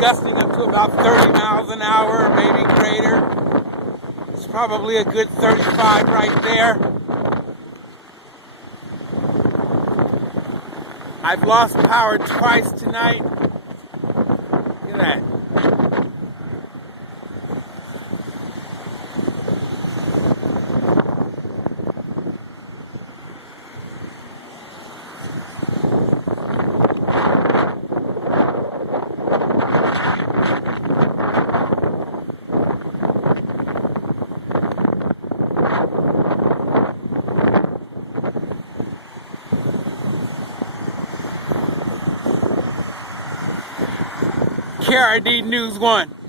gusting up to about 30 miles an hour, or maybe greater. It's probably a good 35 right there. I've lost power twice tonight. Look at that. KRD News 1.